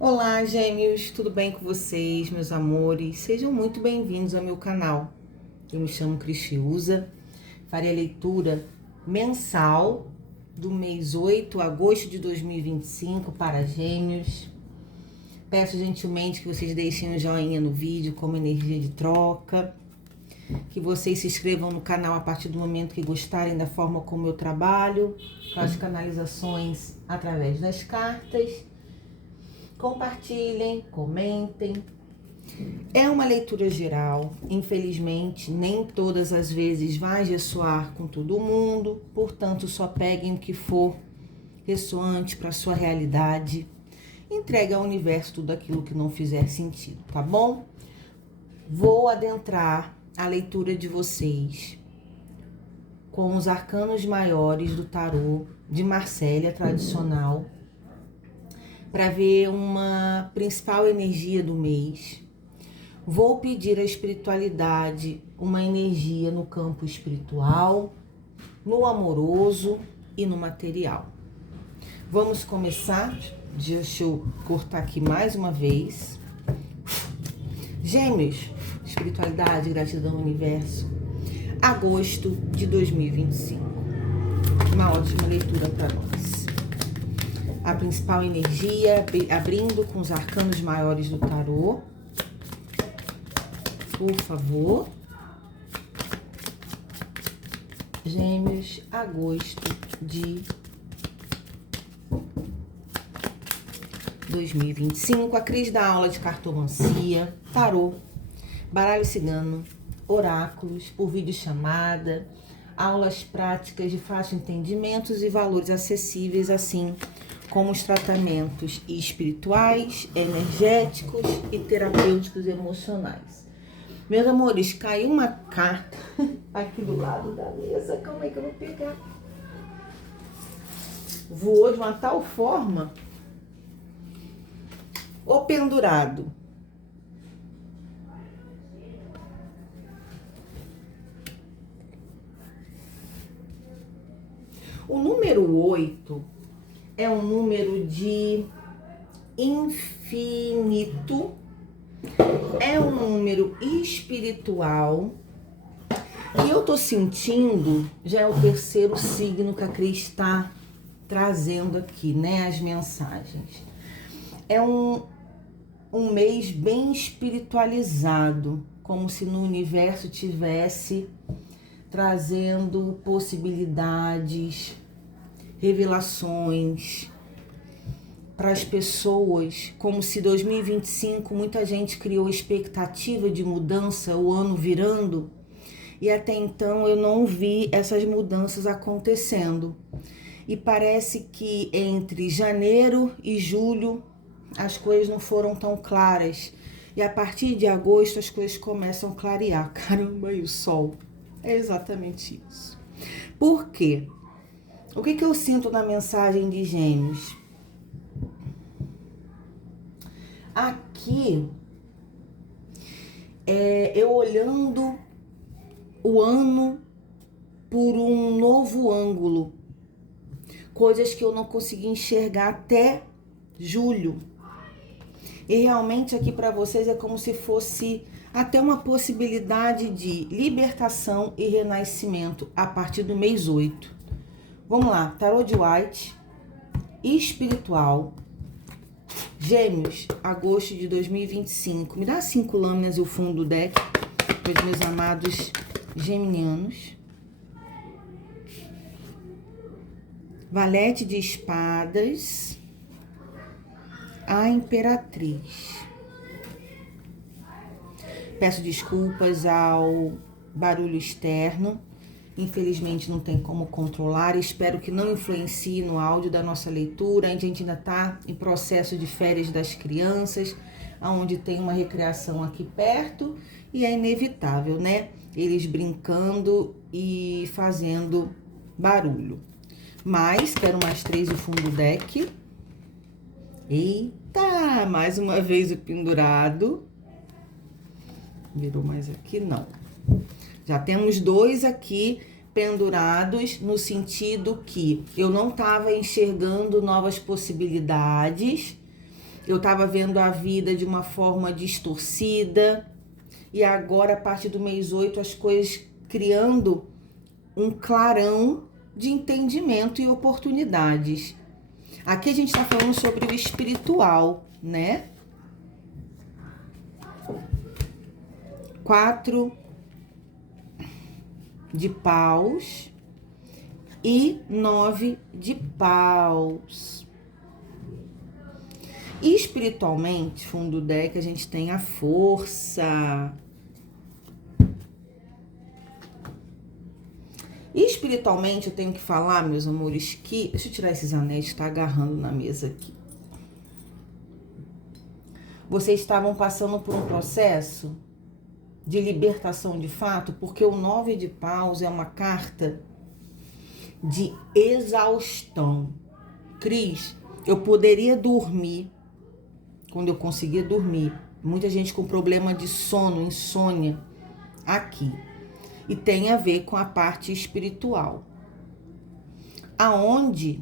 Olá, gêmeos, tudo bem com vocês, meus amores? Sejam muito bem-vindos ao meu canal. Eu me chamo Cristiusa, farei a leitura mensal do mês 8, agosto de 2025 para gêmeos. Peço gentilmente que vocês deixem um joinha no vídeo como energia de troca, que vocês se inscrevam no canal a partir do momento que gostarem da forma como eu trabalho, com as canalizações através das cartas. Compartilhem, comentem. É uma leitura geral, infelizmente, nem todas as vezes vai ressoar com todo mundo, portanto, só peguem o que for ressoante para a sua realidade. Entregue ao universo tudo aquilo que não fizer sentido, tá bom? Vou adentrar a leitura de vocês com os arcanos maiores do tarô de Marsella tradicional, para ver uma principal energia do mês. Vou pedir à espiritualidade uma energia no campo espiritual, no amoroso e no material. Vamos começar? Deixa eu cortar aqui mais uma vez. Gêmeos, espiritualidade, gratidão ao universo. Agosto de 2025. Uma ótima leitura para nós. A principal energia, abrindo com os arcanos maiores do tarô. Por favor. Gêmeos, agosto de 2025. A Cris da aula de cartomancia, tarô, baralho cigano, oráculos, por videochamada, aulas práticas de fácil entendimentos e valores acessíveis, assim como os tratamentos espirituais, energéticos e terapêuticos emocionais. Meus amores, caiu uma carta aqui do lado da mesa. Calma aí que eu vou pegar. Voou de uma tal forma. O pendurado. O número 8 é um número de infinito, é um número espiritual, e eu tô sentindo, já é o terceiro signo que a Cris está trazendo aqui, né, as mensagens. É um mês bem espiritualizado, como se no universo tivesse trazendo possibilidades, revelações para as pessoas, como se 2025 muita gente criou expectativa de mudança, o ano virando, e até então eu não vi essas mudanças acontecendo. E parece que entre janeiro e julho as coisas não foram tão claras, e a partir de agosto as coisas começam a clarear. Caramba, e o sol? É exatamente isso. Por quê? O que eu sinto na mensagem de Gêmeos? Aqui, eu olhando o ano por um novo ângulo. Coisas que eu não consegui enxergar até julho. E realmente aqui para vocês é como se fosse até uma possibilidade de libertação e renascimento a partir do mês 8. Vamos lá, tarô de White, espiritual, Gêmeos, agosto de 2025. Me dá 5 lâminas e o fundo do deck para os meus amados geminianos. Valete de espadas, a Imperatriz. Peço desculpas ao barulho externo. Infelizmente não tem como controlar. Espero que não influencie no áudio da nossa leitura. A gente ainda está em processo de férias das crianças, onde tem uma recreação aqui perto. E é inevitável, né? Eles brincando e fazendo barulho. Mas, quero mais 3 no fundo do deck. Eita, mais uma vez o pendurado. Virou mais aqui? Não. Já temos 2 aqui pendurados, no sentido que eu não estava enxergando novas possibilidades eu estava vendo a vida de uma forma distorcida, e agora, a partir do mês 8, as coisas criando um clarão de entendimento e oportunidades. Aqui a gente está falando sobre o espiritual, né? 4 de paus e 9 de paus. E espiritualmente, fundo do deck, a gente tem a força. E espiritualmente eu tenho que falar, meus amores, que... Deixa eu tirar esses anéis que tá agarrando na mesa aqui. Vocês estavam passando por um processo de libertação de fato, porque o 9 de paus é uma carta de exaustão. Cris, eu poderia dormir quando eu conseguia dormir. Muita gente com problema de sono, insônia, aqui. E tem a ver com a parte espiritual. Aonde...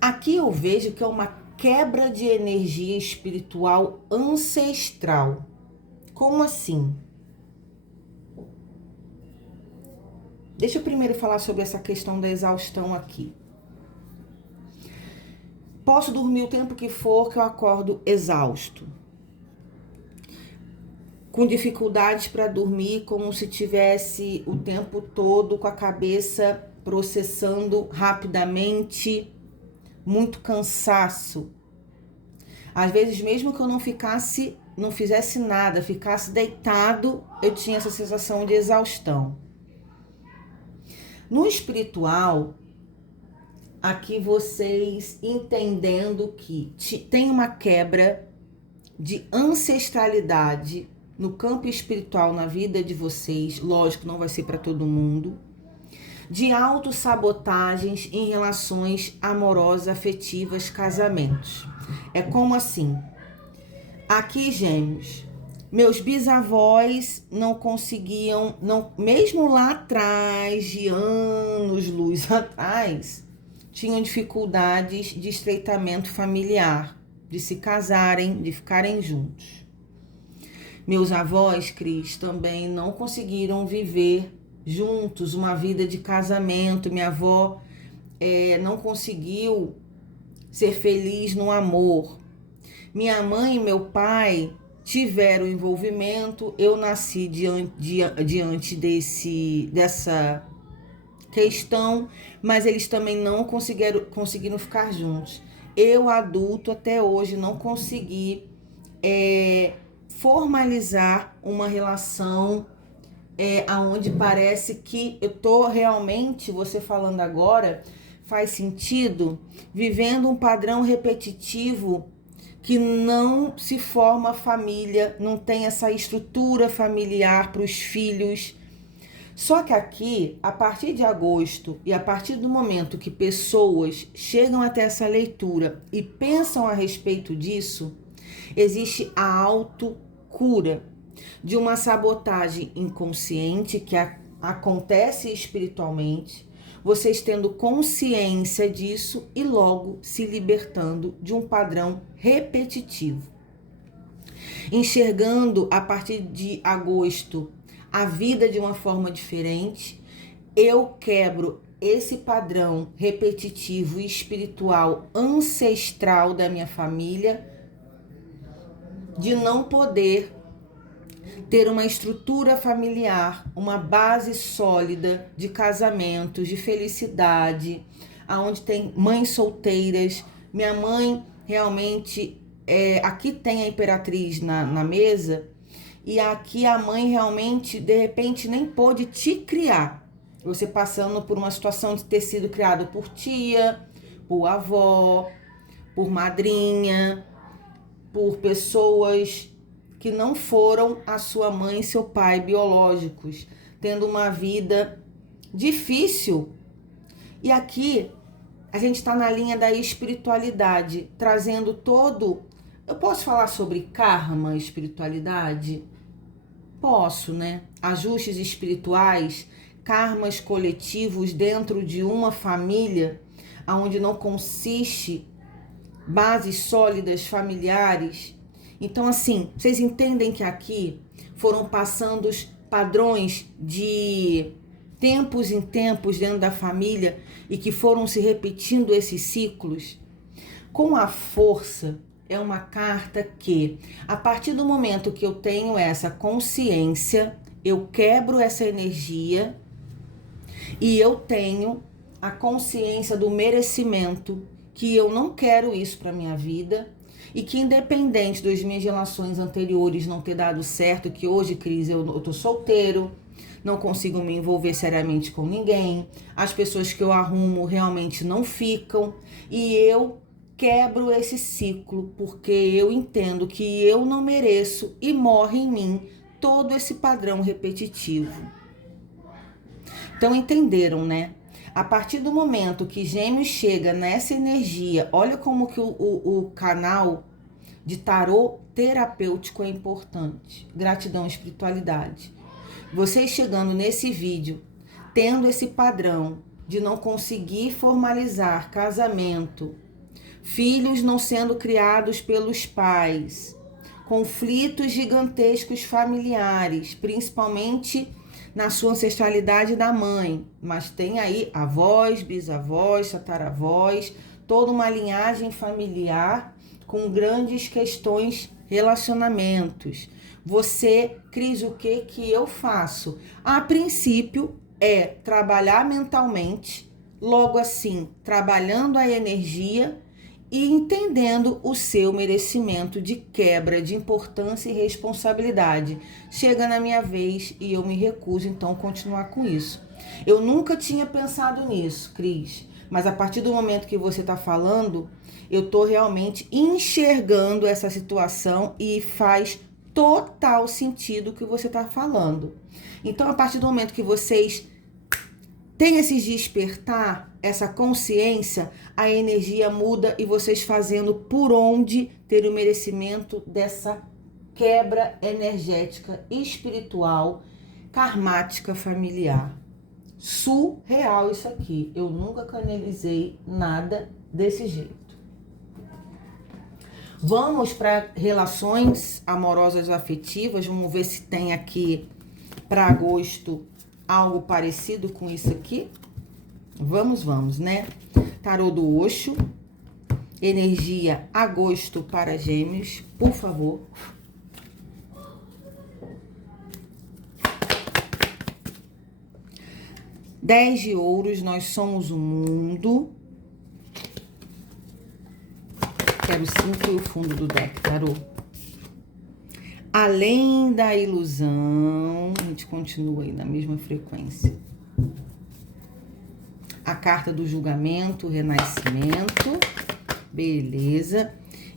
Aqui eu vejo que é uma quebra de energia espiritual ancestral. Como assim? Deixa eu primeiro falar sobre essa questão da exaustão aqui. Posso dormir o tempo que for que eu acordo exausto. Com dificuldades para dormir, como se tivesse o tempo todo com a cabeça processando rapidamente, muito cansaço. Às vezes, mesmo que eu não fizesse nada, ficasse deitado, eu tinha essa sensação de exaustão. No espiritual, aqui vocês entendendo que tem uma quebra de ancestralidade no campo espiritual, na vida de vocês, lógico, não vai ser para todo mundo, de autossabotagens em relações amorosas, afetivas, casamentos. É como assim, aqui, gêmeos, meus bisavós não conseguiam, mesmo lá atrás, de anos, luz atrás, tinham dificuldades de estreitamento familiar, de se casarem, de ficarem juntos. Meus avós, Cris, também não conseguiram viver juntos uma vida de casamento. Minha avó não conseguiu ser feliz no amor. Minha mãe e meu pai tiveram envolvimento. Eu nasci diante dessa questão, mas eles também não conseguiram ficar juntos. Eu, adulto, até hoje não consegui formalizar uma relação aonde parece que eu tô realmente, você falando agora, faz sentido, vivendo um padrão repetitivo que não se forma família, não tem essa estrutura familiar para os filhos. Só que aqui, a partir de agosto e a partir do momento que pessoas chegam até essa leitura e pensam a respeito disso, existe a autocura de uma sabotagem inconsciente que acontece espiritualmente, vocês tendo consciência disso e logo se libertando de um padrão repetitivo. Enxergando a partir de agosto a vida de uma forma diferente, eu quebro esse padrão repetitivo e espiritual ancestral da minha família de não poder ter uma estrutura familiar, uma base sólida de casamentos, de felicidade, aonde tem mães solteiras. Minha mãe realmente, aqui tem a imperatriz na mesa, e aqui a mãe realmente, de repente, nem pôde te criar. Você passando por uma situação de ter sido criado por tia, por avó, por madrinha, por pessoas que não foram a sua mãe e seu pai biológicos, tendo uma vida difícil. E aqui a gente está na linha da espiritualidade, trazendo todo... Eu posso falar sobre karma, espiritualidade? Posso, né? Ajustes espirituais, karmas coletivos dentro de uma família, onde não consiste bases sólidas familiares. Então, assim, vocês entendem que aqui foram passando os padrões de tempos em tempos dentro da família e que foram se repetindo esses ciclos? Com a força, é uma carta que, a partir do momento que eu tenho essa consciência, eu quebro essa energia e eu tenho a consciência do merecimento, que eu não quero isso para minha vida e que, independente das minhas relações anteriores não ter dado certo, que hoje, Cris, eu tô solteiro, não consigo me envolver seriamente com ninguém, as pessoas que eu arrumo realmente não ficam, e eu quebro esse ciclo porque eu entendo que eu não mereço e morre em mim todo esse padrão repetitivo. Então entenderam, né? A partir do momento que Gêmeos chega nessa energia, olha como que o canal de tarô terapêutico é importante. Gratidão, espiritualidade. Vocês chegando nesse vídeo, tendo esse padrão de não conseguir formalizar casamento, filhos não sendo criados pelos pais, conflitos gigantescos familiares, principalmente na sua ancestralidade da mãe, mas tem aí avós, bisavós, tataravós, toda uma linhagem familiar com grandes questões, relacionamentos. Você, Cris, o que eu faço? A princípio é trabalhar mentalmente, logo assim, trabalhando a energia e entendendo o seu merecimento de quebra de importância e responsabilidade. Chega na minha vez e eu me recuso, então, a continuar com isso. Eu nunca tinha pensado nisso, Cris, mas a partir do momento que você está falando, eu estou realmente enxergando essa situação e faz total sentido o que você está falando. Então, a partir do momento que vocês têm esse despertar, essa consciência, a energia muda e vocês fazendo por onde ter o merecimento dessa quebra energética, espiritual, karmática, familiar. Surreal isso aqui. Eu nunca canalizei nada desse jeito. Vamos para relações amorosas afetivas. Vamos ver se tem aqui para agosto algo parecido com isso aqui. Vamos, né? Tarô do Osho. Energia agosto para Gêmeos, por favor. Dez de ouros, nós somos o mundo. Quero o 5 e o fundo do deck, tarô. Além da ilusão, a gente continua aí na mesma frequência. A carta do julgamento, renascimento, beleza.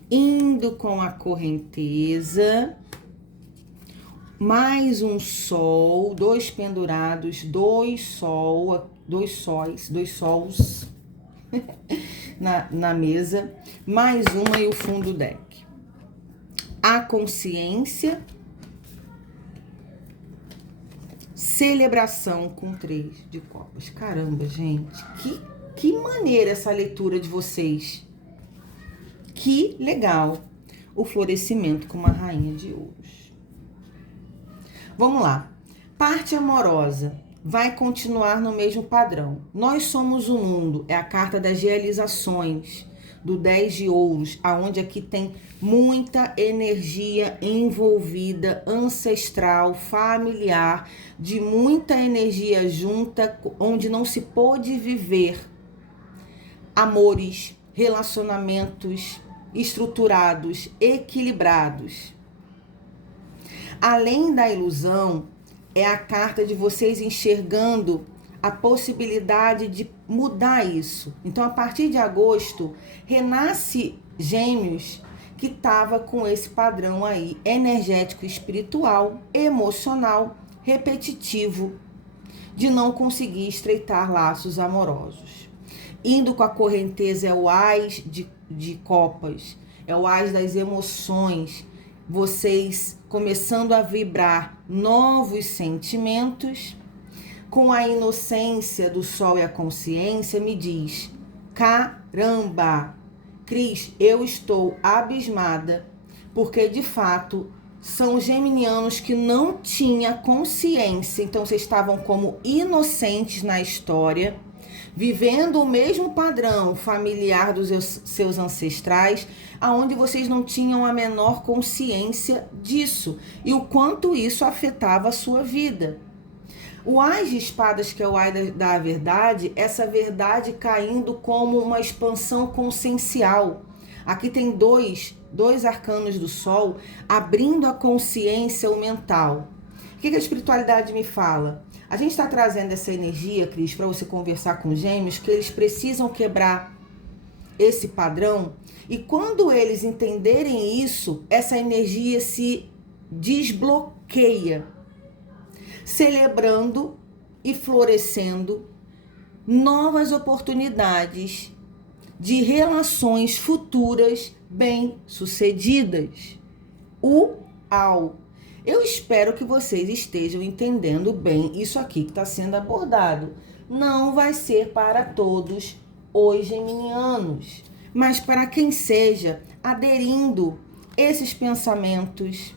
Indo com a correnteza, mais um sol, dois pendurados, dois sóis na mesa, mais uma e o fundo do deck. A consciência, celebração com 3 de copas. Caramba, gente, que maneira essa leitura de vocês. Que legal. O florescimento com uma rainha de ouros. Vamos lá. Parte amorosa vai continuar no mesmo padrão. Nós somos o mundo, é a carta das realizações, do 10 de ouros, aonde aqui tem muita energia envolvida, ancestral, familiar, de muita energia junta, onde não se pôde viver amores, relacionamentos estruturados, equilibrados. Além da ilusão, é a carta de vocês enxergando a possibilidade de mudar isso. Então, a partir de agosto, renasce Gêmeos, que estava com esse padrão aí, energético, espiritual, emocional, repetitivo, de não conseguir estreitar laços amorosos. Indo com a correnteza é o Ás de copas, é o Ás das emoções, vocês começando a vibrar novos sentimentos. Com a inocência do sol e a consciência, me diz, Caramba! Cris, eu estou abismada, porque de fato são geminianos que não tinham consciência, então vocês estavam como inocentes na história, vivendo o mesmo padrão familiar dos seus ancestrais, aonde vocês não tinham a menor consciência disso e o quanto isso afetava a sua vida. O Ás de Espadas, que é o Ás da verdade, essa verdade caindo como uma expansão consciencial. Aqui tem dois arcanos do Sol abrindo a consciência, o mental. O que a espiritualidade me fala? A gente está trazendo essa energia, Cris, para você conversar com os gêmeos, que eles precisam quebrar esse padrão. E quando eles entenderem isso, essa energia se desbloqueia, celebrando e florescendo novas oportunidades de relações futuras bem-sucedidas. Uau! Eu espero que vocês estejam entendendo bem isso aqui que está sendo abordado. Não vai ser para todos os geminianos, mas para quem seja aderindo esses pensamentos.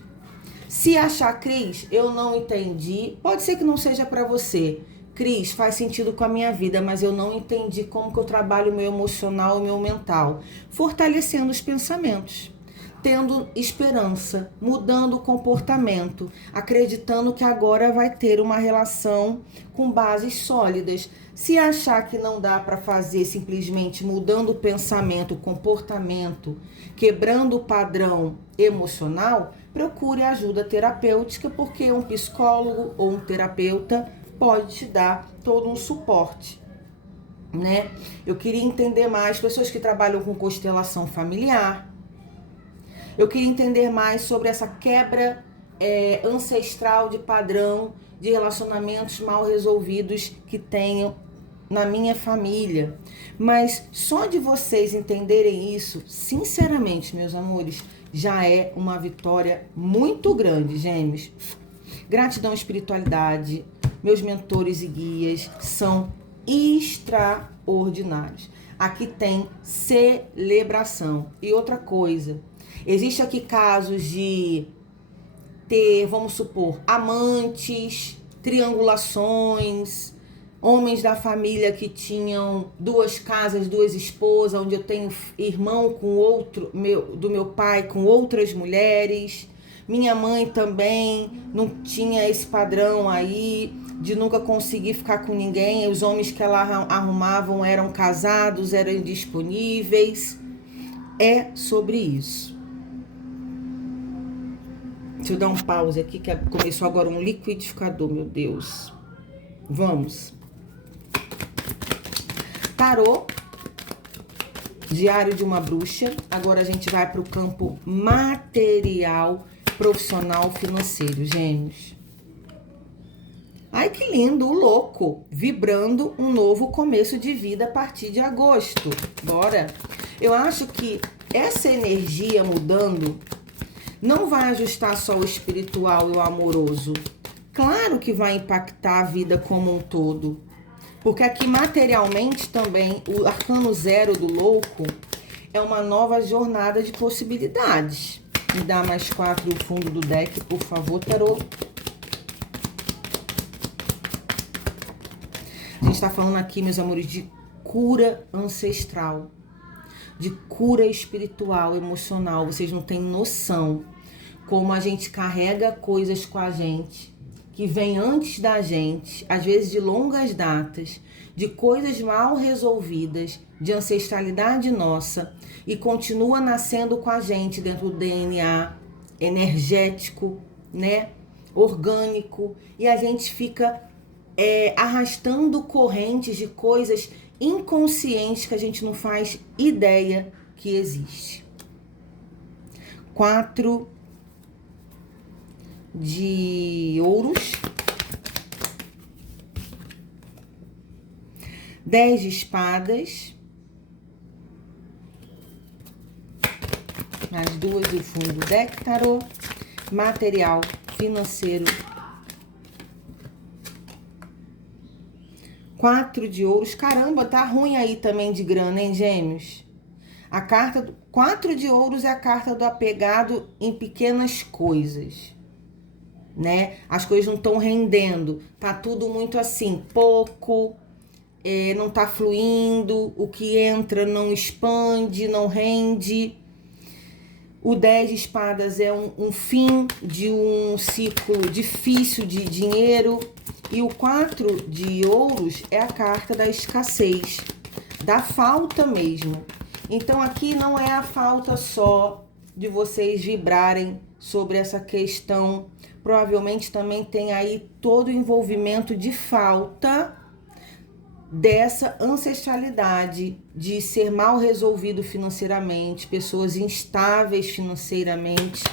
Se achar, Cris, eu não entendi, pode ser que não seja para você. Cris, faz sentido com a minha vida, mas eu não entendi como que eu trabalho o meu emocional e o meu mental. Fortalecendo os pensamentos, tendo esperança, mudando o comportamento, acreditando que agora vai ter uma relação com bases sólidas. Se achar que não dá para fazer simplesmente mudando o pensamento, o comportamento, quebrando o padrão emocional, procure ajuda terapêutica, porque um psicólogo ou um terapeuta pode te dar todo um suporte, né? Eu queria entender mais pessoas que trabalham com constelação familiar. Eu queria entender mais sobre essa quebra ancestral de padrão de relacionamentos mal resolvidos que tenho na minha família. Mas só de vocês entenderem isso, sinceramente, meus amores, já é uma vitória muito grande, gêmeos. Gratidão, espiritualidade. Meus mentores e guias são extraordinários. Aqui tem celebração. E outra coisa, existe aqui casos de ter, vamos supor, amantes, triangulações, homens da família que tinham 2 casas, 2 esposas, onde eu tenho irmão com outro, do meu pai com outras mulheres. Minha mãe também não tinha esse padrão aí de nunca conseguir ficar com ninguém. Os homens que ela arrumavam eram casados, eram indisponíveis. É sobre isso. Deixa eu dar um pause aqui, que começou agora um liquidificador, meu Deus. Vamos. Tarô, Diário de uma Bruxa. Agora a gente vai para o campo material, profissional, financeiro, gêmeos. Ai, que lindo, o louco, vibrando um novo começo de vida a partir de agosto. Bora! Eu acho que essa energia mudando não vai ajustar só o espiritual e o amoroso. Claro que vai impactar a vida como um todo. Porque aqui materialmente também, o arcano 0 do louco é uma nova jornada de possibilidades. Me dá mais 4 no fundo do deck, por favor, tarô. A gente está falando aqui, meus amores, de cura ancestral, de cura espiritual, emocional. Vocês não têm noção como a gente carrega coisas com a gente que vem antes da gente, às vezes de longas datas, de coisas mal resolvidas, de ancestralidade nossa, e continua nascendo com a gente dentro do DNA energético, né, orgânico, e a gente fica arrastando correntes de coisas inconscientes que a gente não faz ideia que existe. 4 de ouros, 10 de espadas, mais 2 do fundo do deck, tarô, material, financeiro, 4 de ouros. Caramba, tá ruim aí também de grana, hein, Gêmeos? A carta do 4 de ouros é a carta do apegado em pequenas coisas, né? As coisas não estão rendendo, tá tudo muito assim, pouco, não tá fluindo, o que entra não expande, não rende. O 10 de espadas é um fim de um ciclo difícil de dinheiro. E o 4 de ouros é a carta da escassez, da falta mesmo. Então aqui não é a falta só de vocês vibrarem sobre essa questão. Provavelmente também tem aí todo o envolvimento de falta dessa ancestralidade, de ser mal resolvido financeiramente, pessoas instáveis financeiramente.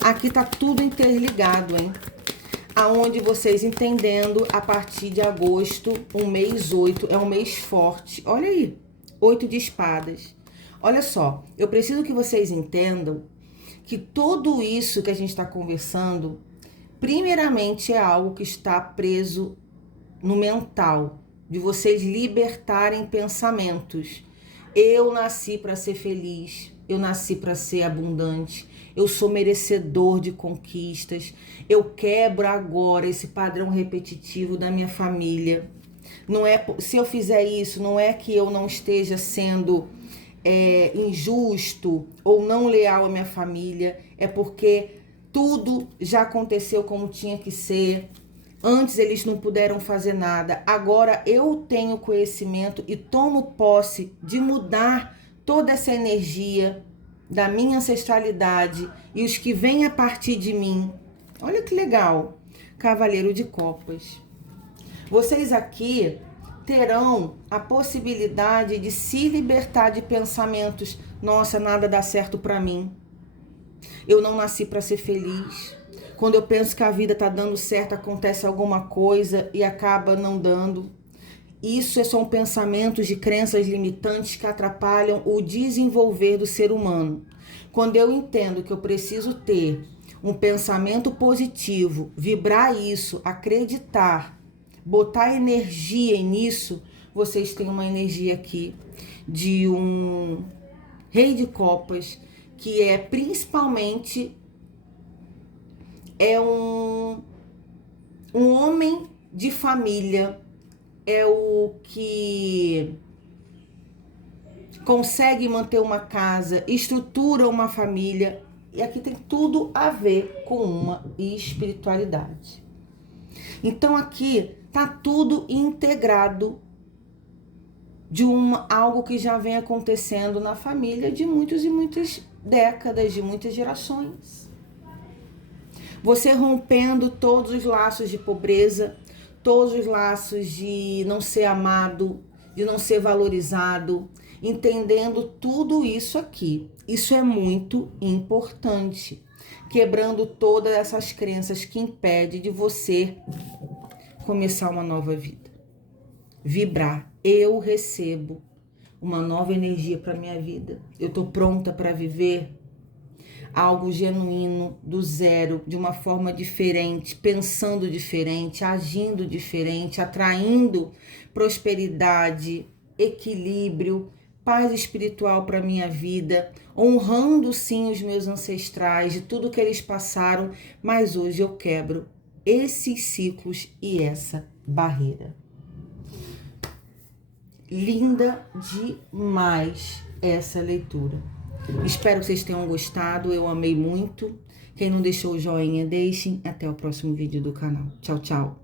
Aqui tá tudo interligado, hein? Aonde vocês entendendo, a partir de agosto, um mês 8, é um mês forte. Olha aí, 8 de espadas. Olha só, eu preciso que vocês entendam que tudo isso que a gente está conversando, primeiramente é algo que está preso no mental, de vocês libertarem pensamentos. Eu nasci para ser feliz, eu nasci para ser abundante, eu sou merecedor de conquistas, eu quebro agora esse padrão repetitivo da minha família. Não é, se eu fizer isso, não é que eu não esteja sendo injusto ou não leal à minha família, é porque tudo já aconteceu como tinha que ser. Antes eles não puderam fazer nada, agora eu tenho conhecimento e tomo posse de mudar toda essa energia da minha ancestralidade e os que vêm a partir de mim. Olha que legal, Cavaleiro de Copas. Vocês aqui terão a possibilidade de se libertar de pensamentos: nossa, nada dá certo pra mim, eu não nasci pra ser feliz. Quando eu penso que a vida tá dando certo, acontece alguma coisa e acaba não dando. Isso são pensamentos de crenças limitantes que atrapalham o desenvolver do ser humano. Quando eu entendo que eu preciso ter um pensamento positivo, vibrar isso, acreditar, botar energia nisso, vocês têm uma energia aqui de um Rei de Copas, que é principalmente um homem de família, é o que consegue manter uma casa, estrutura uma família, e aqui tem tudo a ver com uma espiritualidade. Então aqui tá tudo integrado de algo que já vem acontecendo na família de muitas e muitas décadas, de muitas gerações. Você rompendo todos os laços de pobreza, todos os laços de não ser amado, de não ser valorizado, entendendo tudo isso aqui. Isso é muito importante. Quebrando todas essas crenças que impedem de você começar uma nova vida. Vibrar. Eu recebo uma nova energia para minha vida. Eu tô pronta para viver algo genuíno, do zero, de uma forma diferente, pensando diferente, agindo diferente, atraindo prosperidade, equilíbrio, paz espiritual para minha vida, honrando sim os meus ancestrais, de tudo que eles passaram, mas hoje eu quebro esses ciclos e essa barreira. Linda demais essa leitura. Espero que vocês tenham gostado, eu amei muito. Quem não deixou o joinha, deixem. Até o próximo vídeo do canal. Tchau, tchau.